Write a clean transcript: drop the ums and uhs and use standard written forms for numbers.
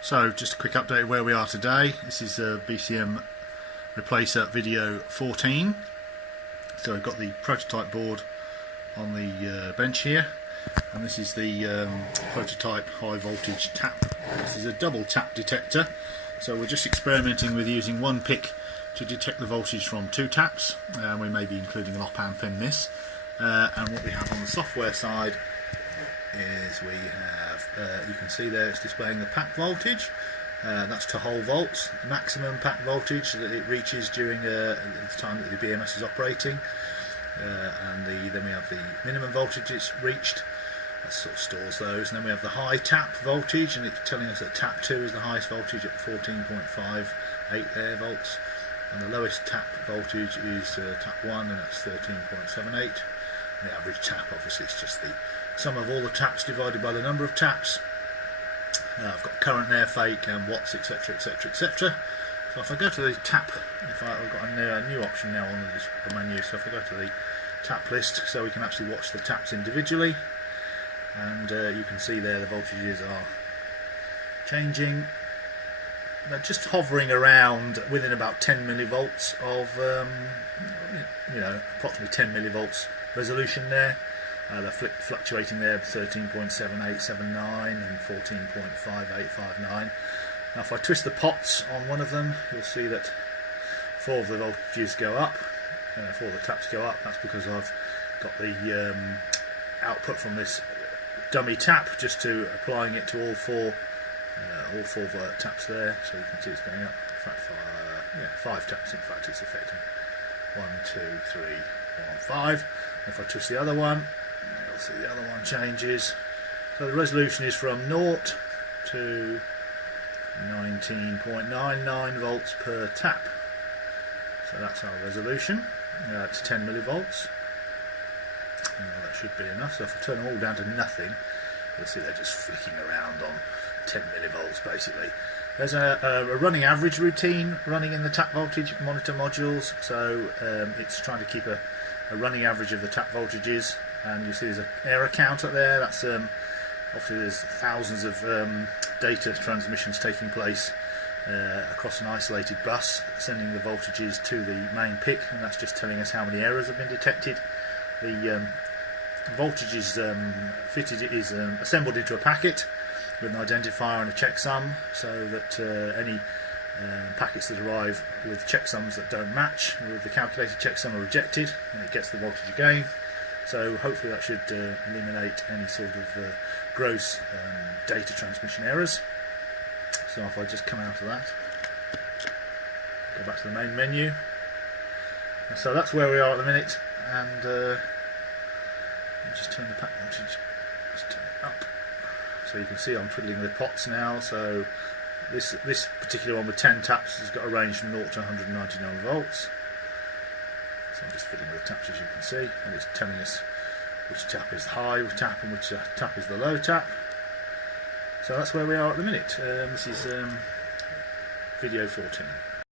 So just a quick update of where we are today. This is BCM Replacer video 14. So I've got the prototype board on the bench here, and this is the prototype high voltage tap. This is a double tap detector, so we're just experimenting with using one pick to detect the voltage from two taps. We may be including an op-amp in this, and what we have on the software side is we have, you can see there it's displaying the pack voltage. That's to whole volts, the maximum pack voltage that it reaches during the time that the BMS is operating, and then we have the minimum voltage it's reached. That sort of stores those, and then we have the high tap voltage, and it's telling us that tap 2 is the highest voltage at 14.58 there volts, and the lowest tap voltage is tap 1, and that's 13.78. The average tap, obviously, is just the sum of all the taps divided by the number of taps. I've got current there, fake, and watts, etc, etc, etc. So if I go to the tap, I've got a new option now on the menu, so if I go to the tap list, so we can actually watch the taps individually, and you can see there the voltages are changing. They're just hovering around within about 10 millivolts of, approximately 10 millivolts resolution there. They're fluctuating there, 13.7879 and 14.5859. Now if I twist the pots on one of them, you'll see that 4 of the voltages go up, 4 of the taps go up. That's because I've got the output from this dummy tap just to applying it to all four taps there, so you can see it's going up. In fact, 5 taps in fact it's affecting. 1, 2, 3, 4, 5. If I twist the other one, you'll see the other one changes. So the resolution is from 0 to 19.99 volts per tap. So that's our resolution. It's 10 millivolts. That should be enough. So if I turn them all down to nothing, you'll see they're just flicking around on 10 millivolts basically. There's a running average routine running in the tap voltage monitor modules, so it's trying to keep a running average of the tap voltages, and you see there's an error counter there. That's obviously there's thousands of data transmissions taking place across an isolated bus, sending the voltages to the main pick, and that's just telling us how many errors have been detected. The voltage is assembled into a packet with an identifier and a checksum, so that any packets that arrive with checksums that don't match with the calculated checksum are rejected, and it gets the voltage again. So hopefully that should eliminate any sort of gross data transmission errors. So if I just come out of that, go back to the main menu, and so that's where we are at the minute, and let me just turn the pack voltage, just turn it up, so you can see I'm twiddling the pots now. So this particular one with 10 taps has got a range from 0 to 199 volts. So I'm just fiddling with the taps, as you can see, and it's telling us which tap is the high tap and which tap is the low tap. So that's where we are at the minute. This is video 14.